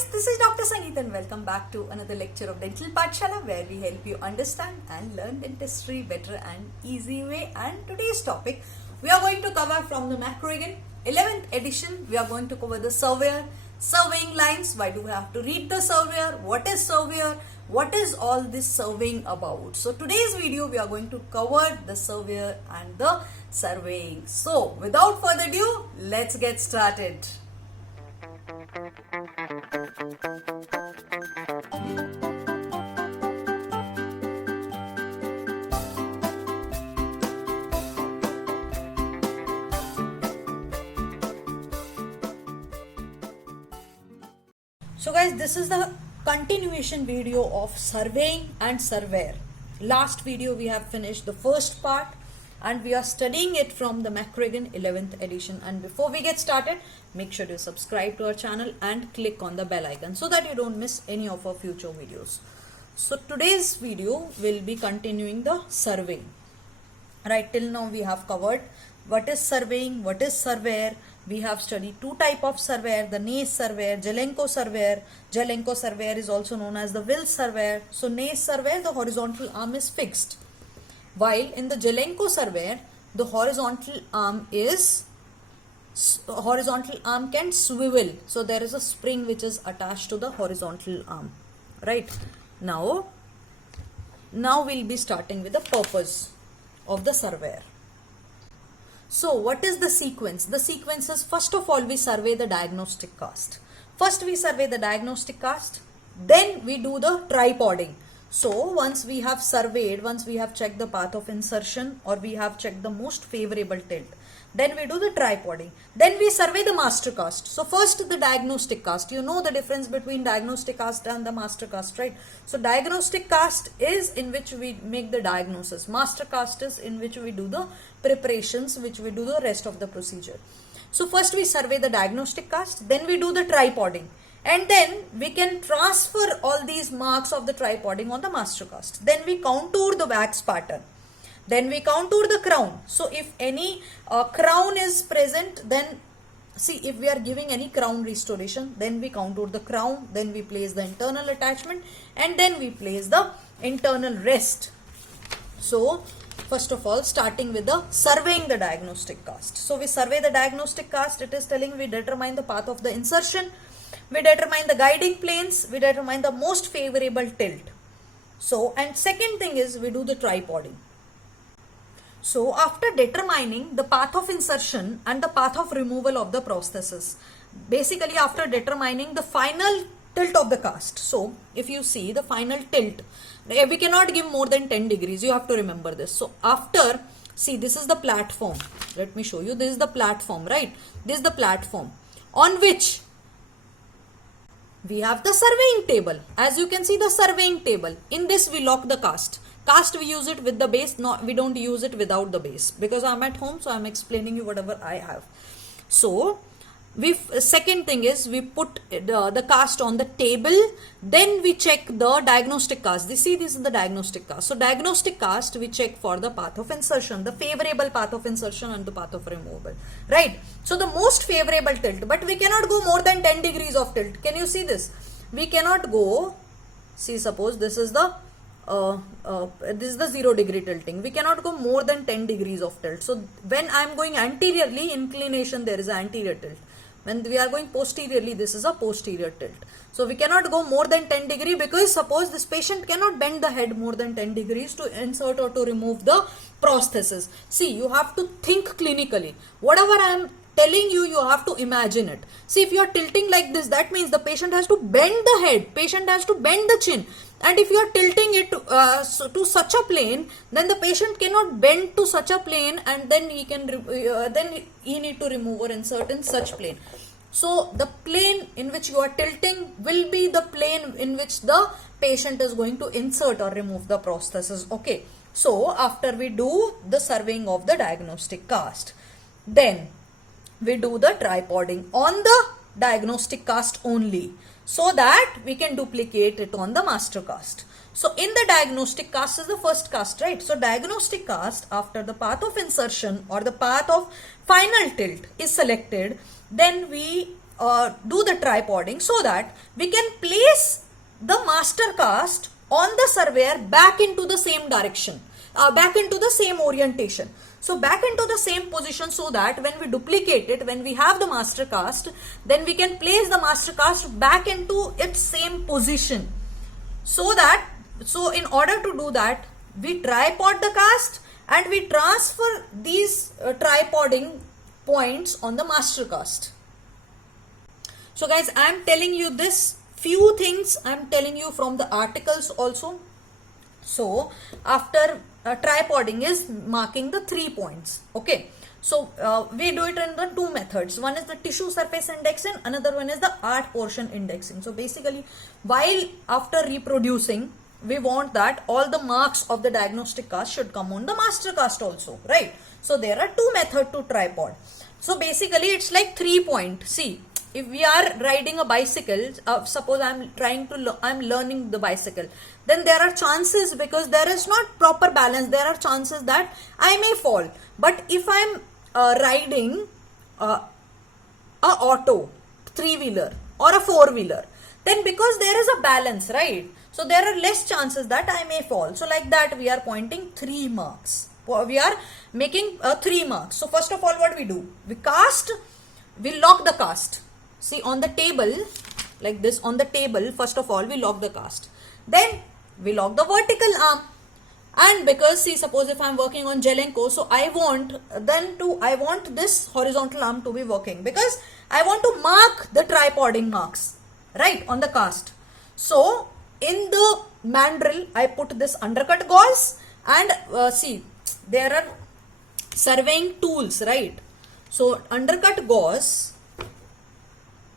guys, this is Dr. Sangeeta and welcome back to another lecture of Dental Pathshala where we help you understand and learn dentistry better and easy way. And today's topic we are going to cover from the mccracken 11th edition. We are going to cover the surveyor, surveying lines. Why do we have to read the surveyor? What is surveyor? What is all this surveying about? So today's video we are going to cover the surveyor and the surveying. So without further ado, let's get started. So guys, this is the continuation video of surveying and surveyor. Last video we have finished the first part and we are studying it from the mccracken 11th edition. And before we get started, make sure to subscribe to our channel and click on the bell icon so that you don't miss any of our future videos. So today's video will be continuing the surveying. Right, till now we have covered what is surveying, what is surveyor. We have studied two types of surveyor, the nace surveyor, jelenko surveyor. Jelenko surveyor is also known as the will surveyor. So nace surveyor, the horizontal arm is fixed, while in the jelenko surveyor, the horizontal arm can swivel. So there is a spring which is attached to the horizontal arm. Right, now we'll be starting with the purpose of the surveyor. So what is the sequence? The sequence is, first of all we survey the diagnostic cast. First we survey the diagnostic cast, then we do the tripoding. So once we have surveyed, once we have checked the path of insertion or we have checked the most favorable tilt, then we do the tripoding. Then we survey the master cast. So first the diagnostic cast. You know the difference between diagnostic cast and the master cast, right? So diagnostic cast is in which we make the diagnosis. Master cast is in which we do the preparations, which we do the rest of the procedure. So first we survey the diagnostic cast, then we do the tripoding. And then we can transfer all these marks of the tripoding on the master cast. Then we contour the wax pattern. Then we contour the crown. So if any crown is present, then see, if we are giving any crown restoration, then we contour the crown, then we place the internal attachment, and then we place the internal rest. So first of all, starting with the surveying the diagnostic cast. So we survey the diagnostic cast. It is telling we determine the path of the insertion, we determine the guiding planes, we determine the most favorable tilt. So, and second thing is we do the tripoding. So after determining the path of insertion and the path of removal of the prosthesis, basically after determining the final tilt of the cast. So if you see the final tilt, we cannot give more than 10 degrees. You have to remember this. So after, see, this is the platform. Let me show you. This is the platform, right? This is the platform on which we have the surveying table. As you can see, the surveying table. In this we lock the cast. Cast we use it with the base, we don't use it without the base, because I'm at home, so I'm explaining you whatever I have. So second thing is we put the cast on the table, then we check the diagnostic cast. This is the diagnostic cast. So diagnostic cast we check for the path of insertion, the favorable path of insertion and the path of removal, right? So the most favorable tilt, but we cannot go more than 10 degrees of tilt. Can you see this? We cannot go, see, suppose this is the 0 degree tilting. We cannot go more than 10 degrees of tilt. So when I am going anteriorly, inclination, there is an anterior tilt. When we are going posteriorly, this is a posterior tilt. So we cannot go more than 10 degree, because suppose this patient cannot bend the head more than 10 degrees to insert or to remove the prosthesis. See, you have to think clinically. Whatever I am telling you, you have to imagine it. See, if you are tilting like this, that means the patient has to bend the head, patient has to bend the chin. And if you are tilting it to such a plane, then the patient cannot bend to such a plane, and then he can then he need to remove or insert in such plane. So the plane in which you are tilting will be the plane in which the patient is going to insert or remove the prosthesis. Okay. So after we do the surveying of the diagnostic cast, then we do the tripoding on the diagnostic cast only, so that we can duplicate it on the master cast. So in the diagnostic cast is the first cast, right? So diagnostic cast, after the path of insertion or the path of final tilt is selected, then we do the tripoding so that we can place the master cast on the surveyor back into the same direction, back into the same orientation. So back into the same position, so that when we duplicate it, when we have the master cast, then we can place the master cast back into its same position. So in order to do that, we tripod the cast and we transfer these tripoding points on the master cast. So guys, I am telling you this few things, I am telling you from the articles also. So after tripoding is marking the 3 points. Okay, so we do it in the two methods. One is the tissue surface indexing, another one is the art portion indexing. So basically, while after reproducing, we want that all the marks of the diagnostic cast should come on the master cast also, right? So there are two methods to tripod. So basically it's like 3 point. See, if we are riding a bicycle, suppose I'm learning the bicycle, then there are chances, because there is not proper balance, there are chances that I may fall. But if I'm riding a auto, 3-wheeler or a 4-wheeler, then because there is a balance, right? So there are less chances that I may fall. So like that we are pointing 3 marks. We are making 3 marks. So first of all, what we do? We lock the cast. See, on the table, like this, on the table, first of all, we lock the cast. Then we lock the vertical arm. And because, see, suppose if I'm working on jelenko, so I want this horizontal arm to be working, because I want to mark the tripoding marks, right, on the cast. So in the mandrel, I put this undercut gauze, and see, there are surveying tools, right? So undercut gauze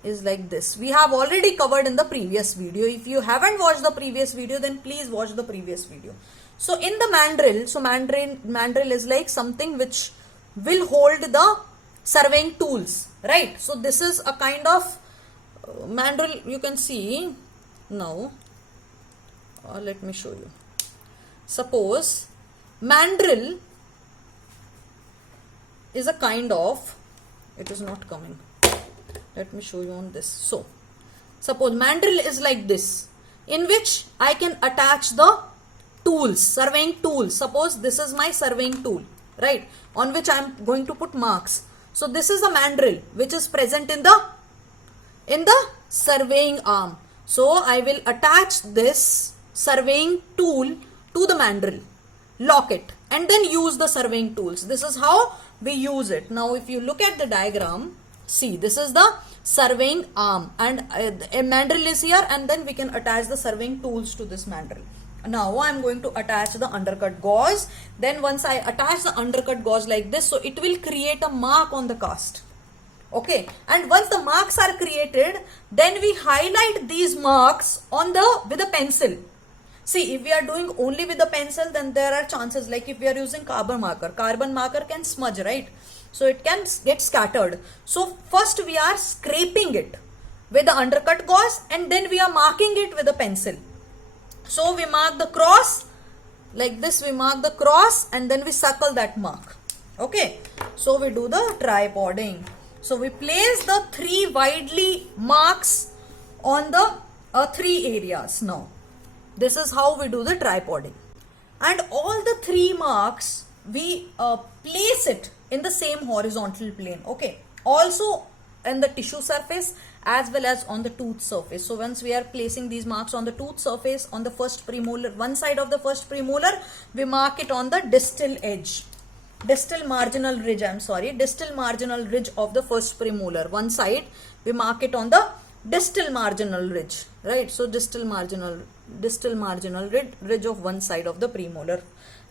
is like this. We have already covered in the previous video. If you haven't watched the previous video, then please watch the previous video. So in the mandrel, so mandrel is like something which will hold the surveying tools, right? So this is a kind of mandrel, you can see now. Let me show you. Suppose mandrel is a kind of, it is not coming. Let me show you on this. So suppose mandrel is like this, in which I can attach the tools, surveying tools. Suppose this is my surveying tool, right, on which I am going to put marks. So this is a mandrel which is present in the surveying arm. So I will attach this surveying tool to the mandrel, lock it, and then use the surveying tools. This is how we use it. Now if you look at the diagram, see, this is the surveying arm, and a mandrel is here, and then we can attach the surveying tools to this mandrel. Now I am going to attach the undercut gauze. Then once I attach the undercut gauze like this, so it will create a mark on the cast. Okay, and once the marks are created, then we highlight these marks with a pencil. See, if we are doing only with the pencil, then there are chances, like if we are using carbon marker can smudge, right? So it can get scattered. So first we are scraping it with the undercut gauze, and then we are marking it with a pencil. So we mark the cross, like this we mark the cross, and then we circle that mark. Okay, so we do the tripoding. So we place the 3 widely marks on the 3 areas. Now this is how we do the tripoding, and all the 3 marks we place it in the same horizontal plane. Okay, also in the tissue surface as well as on the tooth surface. So once we are placing these marks on the tooth surface, on the first premolar, one side of the first premolar, we mark it on the distal edge, distal marginal ridge, distal marginal ridge of the first premolar. One side we mark it on the distal marginal ridge, right? So distal marginal ridge of one side of the premolar.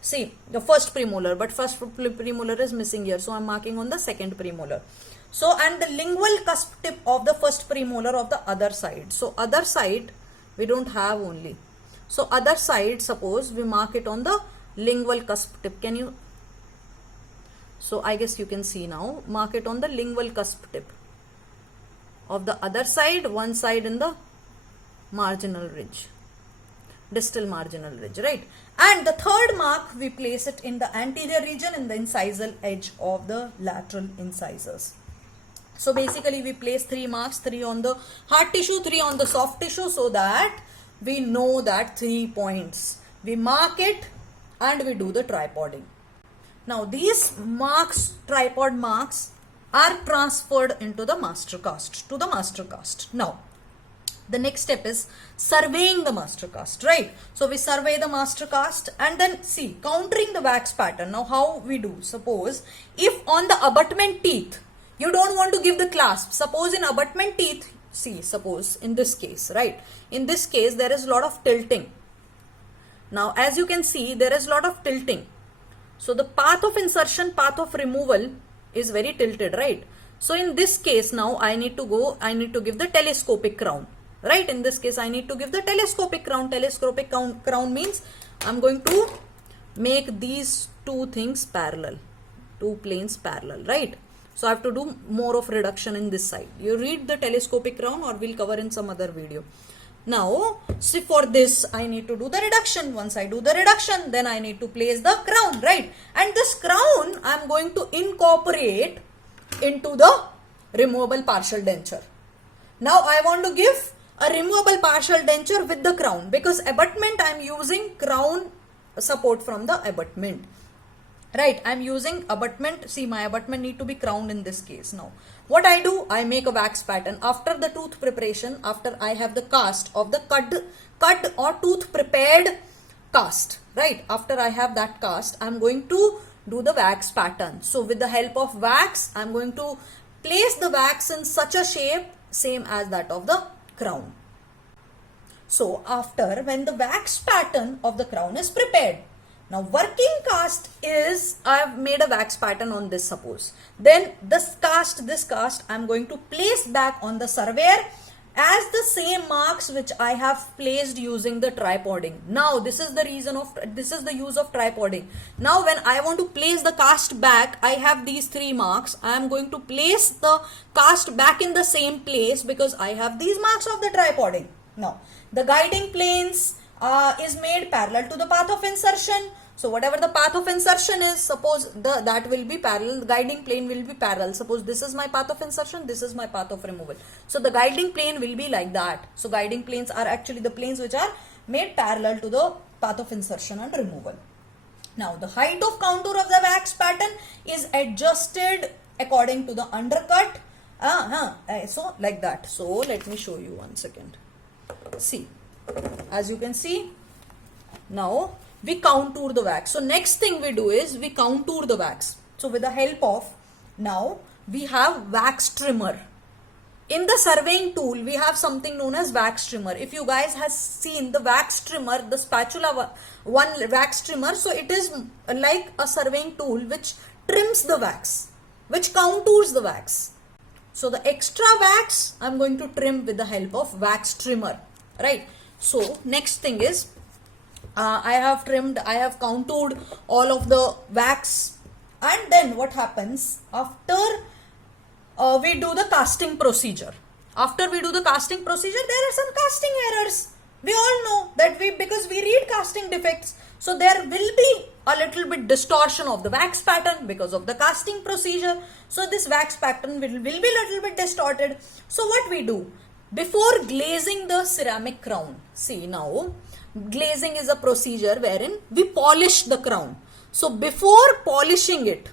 See, the first premolar, but first premolar is missing here, so I am marking on the second premolar. So, and the lingual cusp tip of the first premolar of the other side. So other side we don't have only. So other side, suppose we mark it on the lingual cusp tip. Can you? So I guess you can see now. Mark it on the lingual cusp tip of the other side, one side in the marginal ridge, distal marginal ridge, right? And the third mark we place it in the anterior region, in the incisal edge of the lateral incisors. So basically we place 3 marks, 3 on the hard tissue, 3 on the soft tissue, so that we know that 3 points. We mark it and we do the tripoding. Now these marks, tripod marks, are transferred into the master cast, to the master cast. Now the next step is surveying the master cast, right? So we survey the master cast and then see, countering the wax pattern. Now how we do? Suppose if on the abutment teeth you don't want to give the clasp, suppose in abutment teeth, see, suppose in this case, right, in this case there is a lot of tilting. Now as you can see, there is a lot of tilting. So the path of insertion, path of removal is very tilted, right? So in this case now I need to give the telescopic crown, right? In this case I need to give the telescopic crown. Telescopic crown means I'm going to make these two things parallel, two planes parallel, right? So I have to do more of reduction in this side. You read the telescopic crown, or we'll cover in some other video. Now, see, for this I need to do the reduction. Once I do the reduction, then I need to place the crown, right? And this crown I'm going to incorporate into the removable partial denture. Now I want to give a removable partial denture with the crown, because abutment I'm using crown support from the abutment. Right, I'm using abutment. See, my abutment need to be crowned in this case. Now, what I do, I make a wax pattern. After the tooth preparation, after I have the cast of the cut or tooth prepared cast, right? After I have that cast, I'm going to do the wax pattern. So with the help of wax, I'm going to place the wax in such a shape, same as that of the crown. So after, when the wax pattern of the crown is prepared, now working cast is, I've made a wax pattern on this, suppose. Then this cast I'm going to place back on the surveyor as the same marks which I have placed using the tripoding. Now this is the use of tripoding. Now when I want to place the cast back, I have these 3 marks. I am going to place the cast back in the same place because I have these marks of the tripoding. Now the guiding planes is made parallel to the path of insertion. So whatever the path of insertion is, suppose that will be parallel, the guiding plane will be parallel. Suppose this is my path of insertion, this is my path of removal. So the guiding plane will be like that. So guiding planes are actually the planes which are made parallel to the path of insertion and removal. Now the height of contour of the wax pattern is adjusted according to the undercut. So like that. So let me show you one second. See, as you can see, now we contour the wax. So next thing we do is we contour the wax. So with the help of, now we have wax trimmer. In the surveying tool, we have something known as wax trimmer. If you guys have seen the wax trimmer, the spatula one wax trimmer, so it is like a surveying tool which trims the wax, which contours the wax. So the extra wax I'm going to trim with the help of wax trimmer, right? So next thing is, I have contoured all of the wax, and then what happens after we do the casting procedure. After we do the casting procedure, there are some casting errors. We all know that because we read casting defects, so there will be a little bit distortion of the wax pattern because of the casting procedure. So this wax pattern will be a little bit distorted. So what we do? Before glazing the ceramic crown, see, now glazing is a procedure wherein we polish the crown. So before polishing it,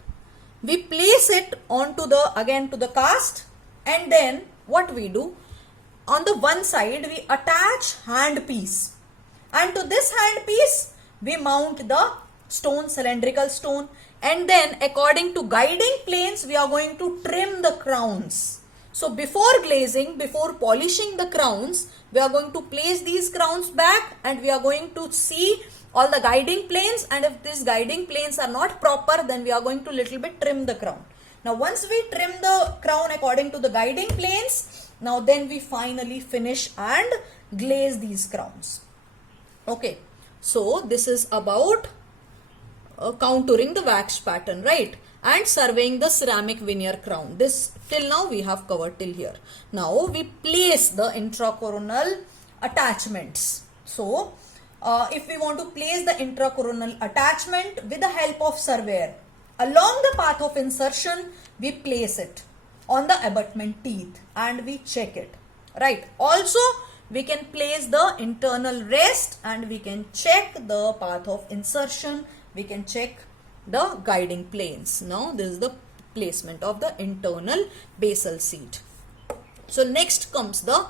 we place it onto the cast, and then what we do, on the one side we attach handpiece, and to this handpiece we mount the stone, cylindrical stone, and then according to guiding planes we are going to trim the crowns. So before glazing, before polishing the crowns, we are going to place these crowns back, and we are going to see all the guiding planes, and if these guiding planes are not proper, then we are going to little bit trim the crown. Now once we trim the crown according to the guiding planes, now then we finally finish and glaze these crowns. Okay, so this is about contouring the wax pattern, right? And surveying the ceramic veneer crown. This till now we have covered till here. Now we place the intracoronal attachments. So if we want to place the intracoronal attachment with the help of surveyor, along the path of insertion we place it. on the abutment teeth and we check it, right? Also, we can place the internal rest and we can check the path of insertion. We can check the guiding planes. Now, this is the placement of the internal basal seat. So, next comes the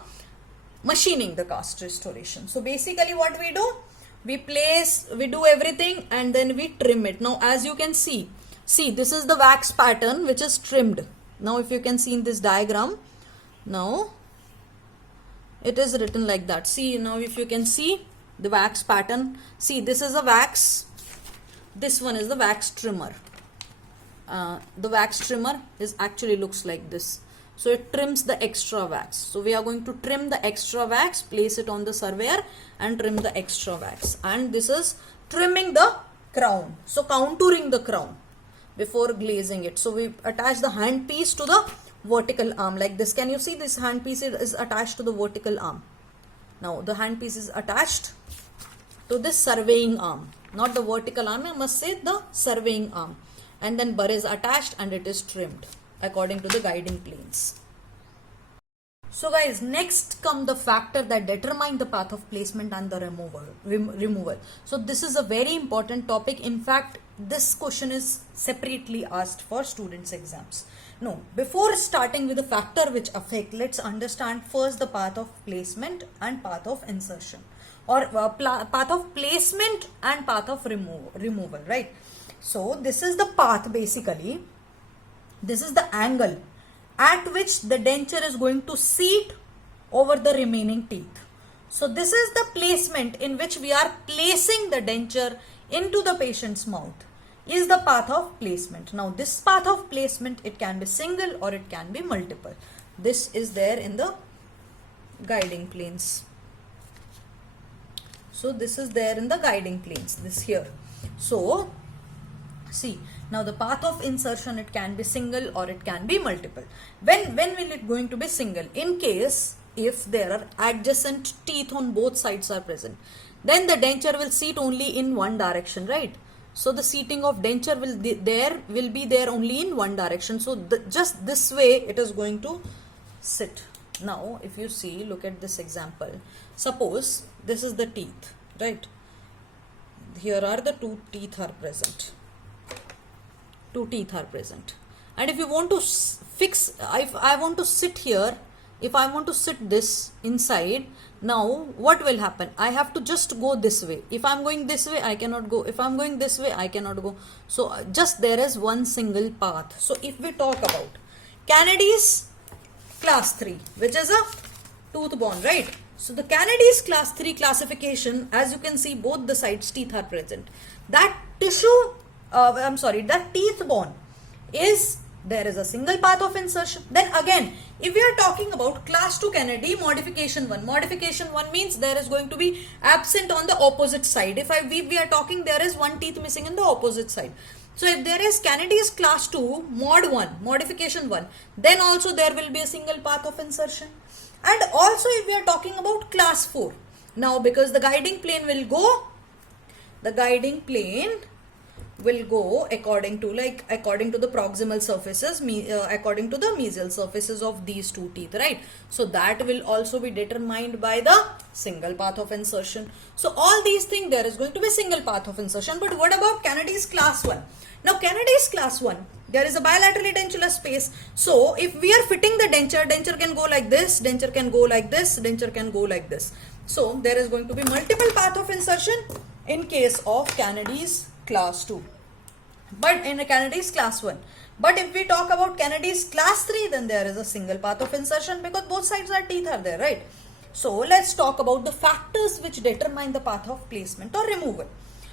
machining the cast restoration. So, basically what we do? We do everything and then we trim it. Now, as you can see, this is the wax pattern which is trimmed. Now, if you can see in this diagram, now it is written like that. See, now if you can see the wax pattern, see this is a wax, this one is the wax trimmer. The wax trimmer is actually looks like this. So it trims the extra wax. So we are going to trim the extra wax, place it on the surveyor and trim the extra wax. And this is trimming the crown. So contouring the crown before glazing it. So we attach the handpiece to the vertical arm like this. Can you see this handpiece is attached to the vertical arm? Now the handpiece is attached to this surveying arm, not the vertical arm, I must say the surveying arm. And then burr is attached and it is trimmed according to the guiding planes. So guys, next come the factor that determine the path of placement and the removal. So this is a very important topic. In fact, this question is separately asked for students' exams. No, before starting with the factor which affect, let's understand first the path of placement and path of insertion, or path of placement and path of removal, right? So this is the path basically. This is the angle at which the denture is going to seat over the remaining teeth. So this is the placement in which we are placing the denture into the patient's mouth is the path of placement. Now this path of placement, it can be single or it can be multiple. This is there in the guiding planes. So this is there in the guiding planes, this here. So see, now the path of insertion, it can be single or it can be multiple. When will it going to be single? In case if there are adjacent teeth on both sides are present, then the denture will seat only in one direction, right? So the seating of denture will be there only in one direction. So just this way it is going to sit. Now if you see, look at this example. Suppose this is the teeth, right? Here are the two teeth are present. Two teeth are present, and if you want to fix, if I want to sit here, if I want to sit this inside, now what will happen? I have to just go this way. If I'm going this way, I cannot go. If I'm going this way, I cannot go. So just there is one single path. So if we talk about Kennedy's class 3, which is a tooth bone, right? So the Kennedy's class 3 classification, as you can see, both the sides teeth are present. That tissue, that teeth bone is, there is a single path of insertion. Then again, if we are talking about class 2 Kennedy modification 1 means there is going to be absent on the opposite side. If we are talking, there is one teeth missing in the opposite side. So if there is Kennedy's class 2 mod 1 modification 1, then also there will be a single path of insertion. And also if we are talking about class 4, now because the guiding plane will go, according to the proximal surfaces, according to the mesial surfaces of these two teeth, right? So that will also be determined by the single path of insertion. So all these things, there is going to be single path of insertion. But what about Kennedy's class 1? Now Kennedy's class 1, there is a bilaterally dentular space. So if we are fitting the denture can go like this, denture can go like this, denture can go like this. So there is going to be multiple path of insertion in case of Kennedy's class 2, but in a Kennedy's class 1. But if we talk about Kennedy's class 3, then there is a single path of insertion because both sides are teeth are there, right? So let's talk about the factors which determine the path of placement or removal.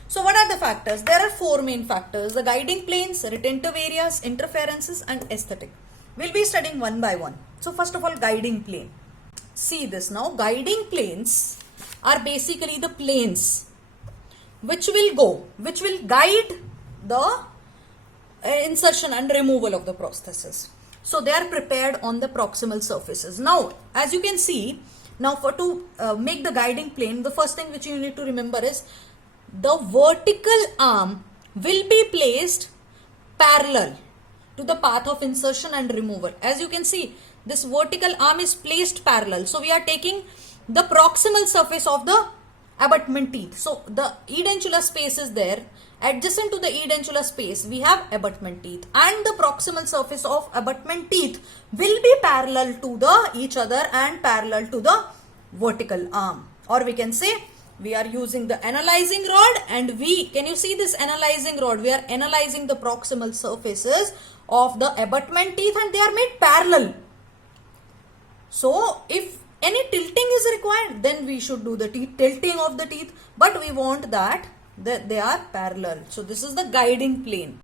So what are the factors? There are 4 main factors: the guiding planes, retentive areas, interferences and aesthetic. We'll be studying one by one. So first of all, guiding plane. See this now, guiding planes are basically the planes which will guide the insertion and removal of the prosthesis. So they are prepared on the proximal surfaces. Now, as you can see, now to make the guiding plane, the first thing which you need to remember is the vertical arm will be placed parallel to the path of insertion and removal. As you can see, this vertical arm is placed parallel. So we are taking the proximal surface of the abutment teeth. So the edentulous space is there. Adjacent to the edentulous space, we have abutment teeth, and the proximal surface of abutment teeth will be parallel to the each other and parallel to the vertical arm. Or we can say we are using the analyzing rod, and can you see this analyzing rod? We are analyzing the proximal surfaces of the abutment teeth and they are made parallel. So if any tilting is required, then we should do the tilting of the teeth, but we want that they are parallel. So this is the guiding plane.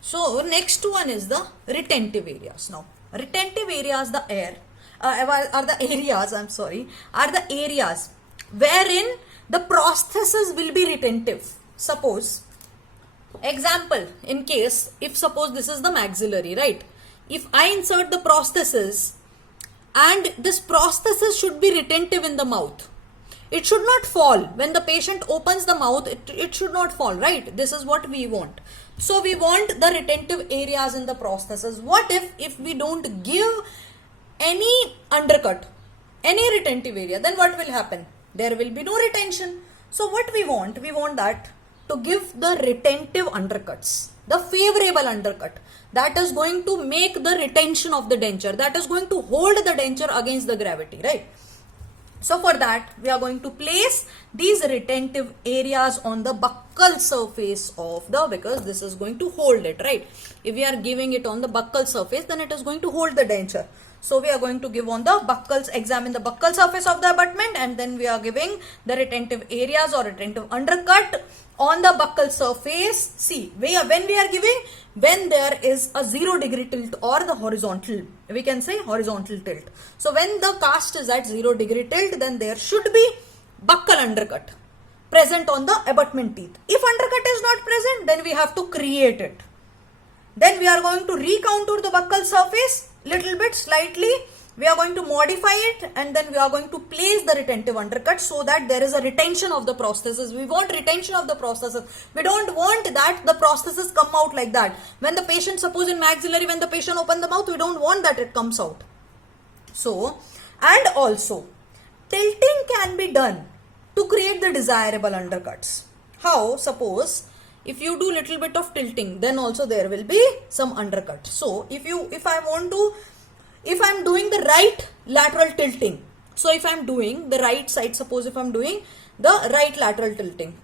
So next one is the retentive areas. Now retentive areas, are the areas wherein the prosthesis will be retentive. Suppose, example, in case, if suppose this is the maxillary, right? If I insert the prosthesis, and this prosthesis should be retentive in the mouth. It should not fall. When the patient opens the mouth, it should not fall, right? This is what we want. So we want the retentive areas in the prosthesis. What if we don't give any undercut, any retentive area, then what will happen? There will be no retention. So what we want that to give the retentive undercuts, the favorable undercut that is going to make the retention of the denture, that is going to hold the denture against the gravity, right? So for that, we are going to place these retentive areas on the buccal surface of because this is going to hold it, right? If we are giving it on the buccal surface, then it is going to hold the denture. So we are going to give on the buccals, examine the buccal surface of the abutment, and then we are giving the retentive areas or retentive undercut on the buccal surface. See, when we are giving, when there is a 0 degree tilt or the horizontal, we can say horizontal tilt. So when the cast is at 0 degree tilt, then there should be buccal undercut present on the abutment teeth. If undercut is not present, then we have to create it. Then we are going to recontour the buccal surface little bit slightly. We are going to modify it, and then we are going to place the retentive undercut so that there is a retention of the prosthesis. We want retention of the prosthesis. We don't want that the prosthesis come out like that. When the patient, suppose in maxillary, when the patient open the mouth, we don't want that it comes out. So, and also tilting can be done to create the desirable undercuts. How? Suppose if you do little bit of tilting, then also there will be some undercut. So if I'm doing the right lateral tilting, so if I'm doing the right side, suppose if I'm doing the right lateral tilting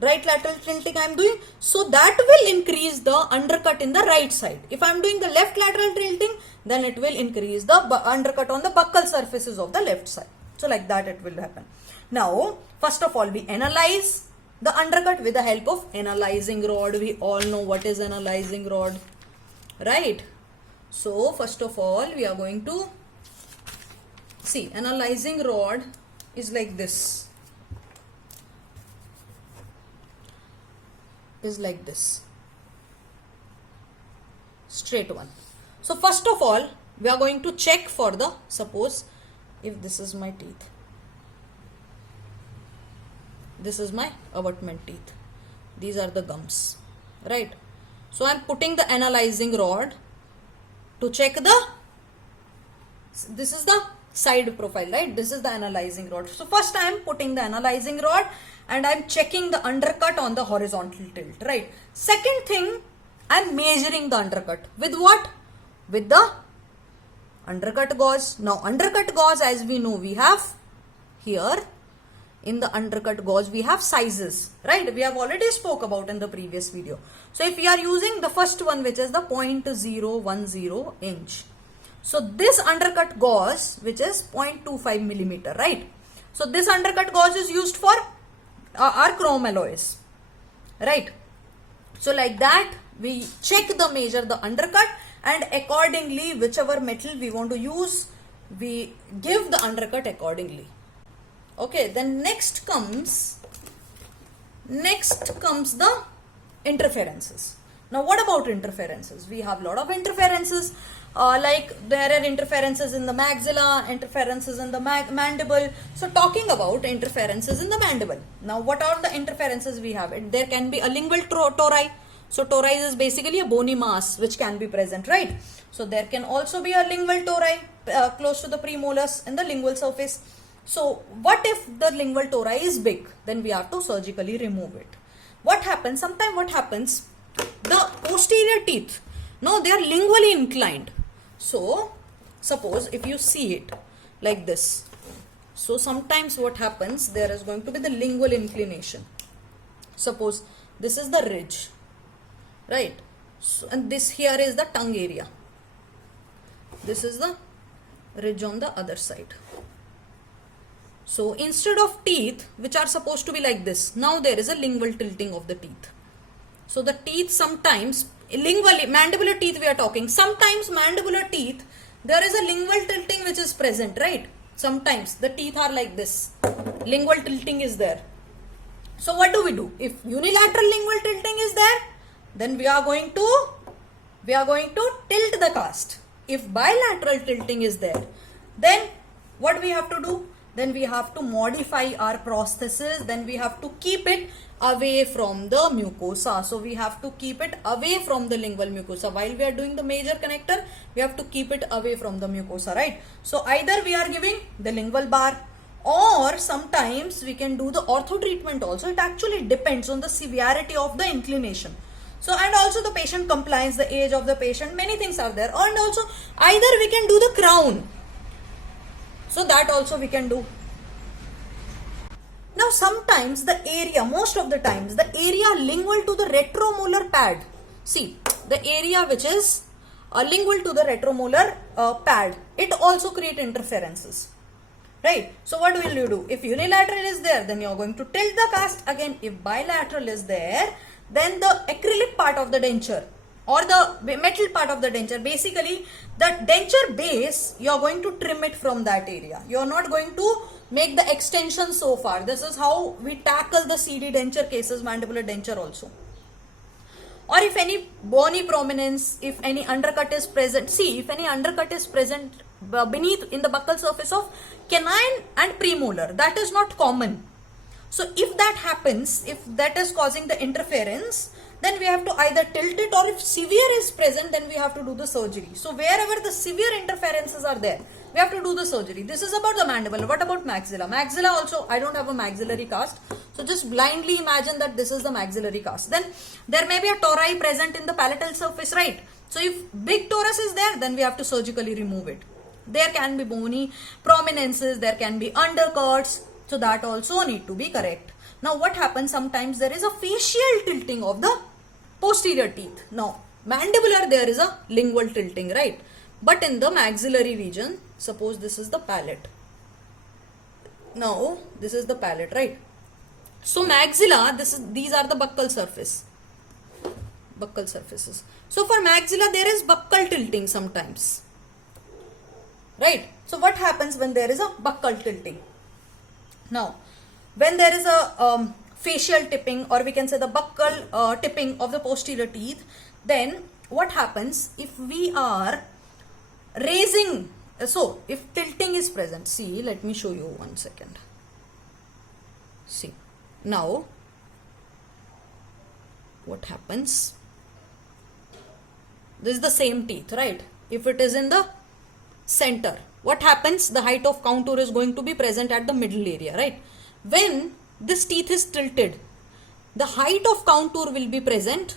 I'm doing, so that will increase the undercut in the right side. If I'm doing the left lateral tilting, then it will increase the undercut on the buccal surfaces of the left side. So like that it will happen. Now, first of all, we analyze the undercut with the help of analyzing rod. We all know what is analyzing rod, right? So first of all, we are going to see analyzing rod is like this. Is like this. Straight one. So first of all, we are going to check for the, suppose if this is my teeth. This is my abutment teeth. These are the gums, right? So I am putting the analyzing rod to check this is the side profile, right? This is the analyzing rod. So first I am putting the analyzing rod and I am checking the undercut on the horizontal tilt, right? Second thing, I am measuring the undercut. With what? With the undercut gauge. Now undercut gauge, as we know, we have here in the undercut gauge we have sizes, right? We have already spoke about in the previous video. So if we are using the first one, which is the 0.010 inch. So this undercut gauge, which is 0.25 millimeter, right? So this undercut gauge is used for our chrome alloys, right? So like that, we measure the undercut, and accordingly, whichever metal we want to use, we give the undercut accordingly. Okay, then next comes the interferences. Now what about interferences? We have a lot of interferences, like there are interferences in the maxilla, interferences in the mandible. So talking about interferences in the mandible. Now what are the interferences we have? There can be a lingual tori. So tori is basically a bony mass which can be present, right? So there can also be a lingual tori close to the premolars in the lingual surface. So what if the lingual tori is big? Then we have to surgically remove it. What happens? Sometimes what happens? The posterior teeth, no, they are lingually inclined. So suppose if you see it like this. So sometimes what happens? There is going to be the lingual inclination. Suppose this is the ridge, right? So, and this here is the tongue area. This is the ridge on the other side. So instead of teeth which are supposed to be like this, now there is a lingual tilting of the teeth. So the teeth sometimes, lingually, mandibular teeth we are talking, sometimes mandibular teeth, there is a lingual tilting which is present, right? Sometimes the teeth are like this, lingual tilting is there. So what do? If unilateral lingual tilting is there, then we are going to tilt the cast. If bilateral tilting is there, then what we have to do? Then we have to modify our prosthesis, then we have to keep it away from the mucosa. So we have to keep it away from the lingual mucosa. While we are doing the major connector, we have to keep it away from the mucosa, right? So either we are giving the lingual bar, or sometimes we can do the ortho treatment also. It actually depends on the severity of the inclination. So, and also the patient compliance, the age of the patient, many things are there. And also either we can do the crown. So that also we can do. Now sometimes the area, most of the times, the area lingual to the retromolar pad. See, the area which is lingual to the retromolar pad, it also create interferences. Right? So what will you do? If unilateral is there, then you are going to tilt the cast again. If bilateral is there, then the acrylic part of the denture or the metal part of the denture, basically the denture base, you are going to trim it from that area. You are not going to make the extension so far. This is how we tackle the CD denture cases, mandibular denture also. Or if any bony prominence, if any undercut is present, see, if any undercut is present beneath in the buccal surface of canine and premolar, that is not common. So if that happens, if that is causing the interference, then we have to either tilt it, or if severe is present, then we have to do the surgery. So wherever the severe interferences are there, we have to do the surgery. This is about the mandible. What about maxilla? Maxilla also, I don't have a maxillary cast. So just blindly imagine that this is the maxillary cast. Then there may be a tori present in the palatal surface, right? So if big torus is there, then we have to surgically remove it. There can be bony prominences, there can be undercuts. So that also need to be correct. Now what happens? Sometimes there is a facial tilting of the posterior teeth. Now mandibular, there is a lingual tilting, right? But in the maxillary region, suppose this is the palate. Now this is the palate, right? So maxilla, these are the buccal surface. Buccal surfaces. So for maxilla, there is buccal tilting sometimes. Right? So what happens when there is a buccal tilting? Now, when there is a facial tipping, or we can say the buccal tipping of the posterior teeth, then what happens if we are raising, so if tilting is present, see, let me show you 1 second. See, now what happens? This is the same teeth, right? If it is in the center, what happens? The height of contour is going to be present at the middle area, right? When this teeth is tilted, the height of contour will be present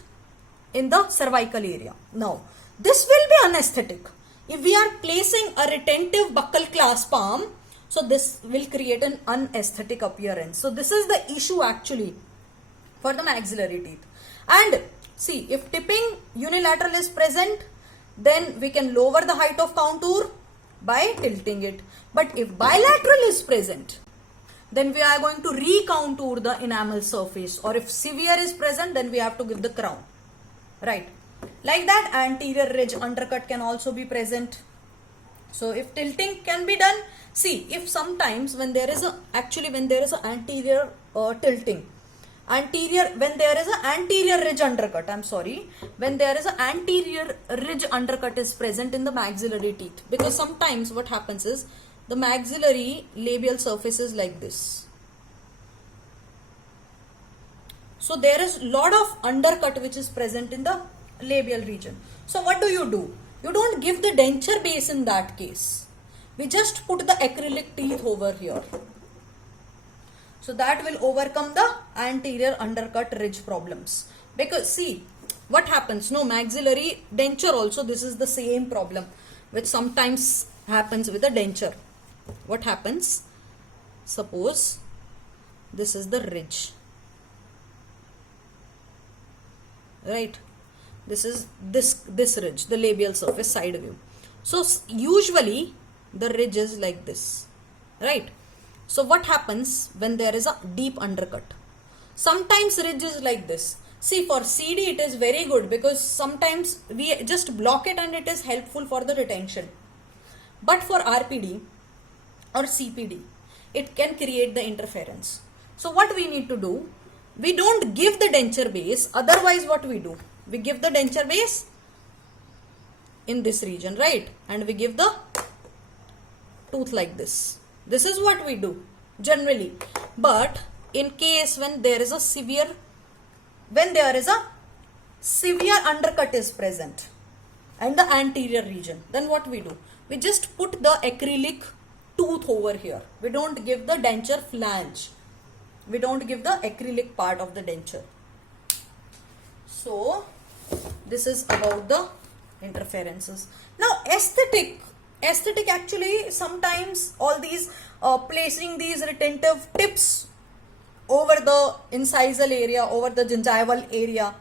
in the cervical area. Now, this will be anesthetic. If we are placing a retentive buccal clasp palm, so this will create an unesthetic appearance. So this is the issue actually for the maxillary teeth. And see, if tipping unilateral is present, then we can lower the height of contour by tilting it. But if bilateral is present, then we are going to recontour the enamel surface. Or if severe is present, then we have to give the crown. Right? Like that, anterior ridge undercut can also be present. So if tilting can be done, see, if sometimes when there is a, actually when there is a anterior tilting, when there is an anterior ridge undercut, when there is an anterior ridge undercut is present in the maxillary teeth, because sometimes what happens is the maxillary labial surface is like this. So there is lot of undercut which is present in the labial region. So what do? You don't give the denture base in that case. We just put the acrylic teeth over here. So that will overcome the anterior undercut ridge problems. Because see, what happens? No, maxillary denture also, this is the same problem which sometimes happens with the denture. What happens? Suppose this is the ridge. Right? This is this ridge, the labial surface side view. So usually the ridge is like this. Right? So what happens when there is a deep undercut? Sometimes ridge is like this. See, for CD it is very good because sometimes we just block it and it is helpful for the retention. But for RPD or CPD, it can create the interference. So what we need to do? We don't give the denture base. Otherwise what we do? We give the denture base in this region, right? And we give the tooth like this. This is what we do generally. But in case when there is a severe undercut is present and the anterior region, then what we do? We just put the acrylic tooth over here. We don't give the denture flange. We don't give the acrylic part of the denture. So this is about the interferences. Now aesthetic actually, sometimes all these placing these retentive tips over the incisal area, over the gingival area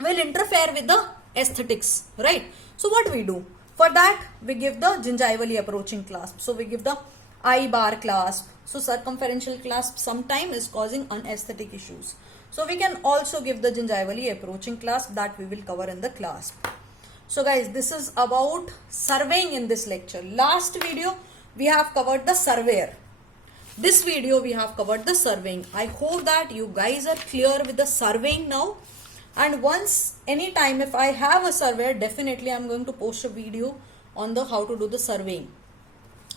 will interfere with the aesthetics, right? So what we do? For that we give the gingivally approaching clasp. So we give the eye bar clasp. So circumferential clasp sometimes is causing unaesthetic issues. So we can also give the gingivally approaching clasp, that we will cover in the clasp. So guys, this is about surveying in this lecture. Last video we have covered the surveyor. This video we have covered the surveying. I hope that you guys are clear with the surveying now. And once, anytime if I have a surveyor, definitely I am going to post a video on the how to do the surveying.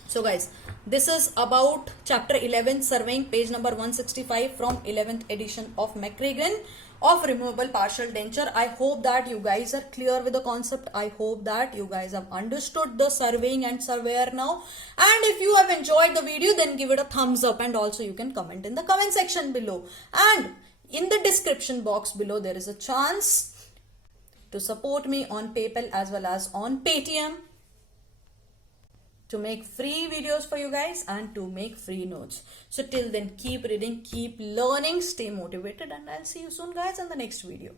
So guys, this is about chapter 11 surveying, page number 165 from 11th edition of mccracken of removable partial denture. I hope that you guys are clear with the concept. I hope that you guys have understood the surveying and surveyor now. And if you have enjoyed the video, then give it a thumbs up, and also you can comment in the comment section below. And in the description box below, there is a chance to support me on PayPal as well as on Paytm, to make free videos for you guys and to make free notes. So till then, keep reading, keep learning, stay motivated, and I'll see you soon guys in the next video.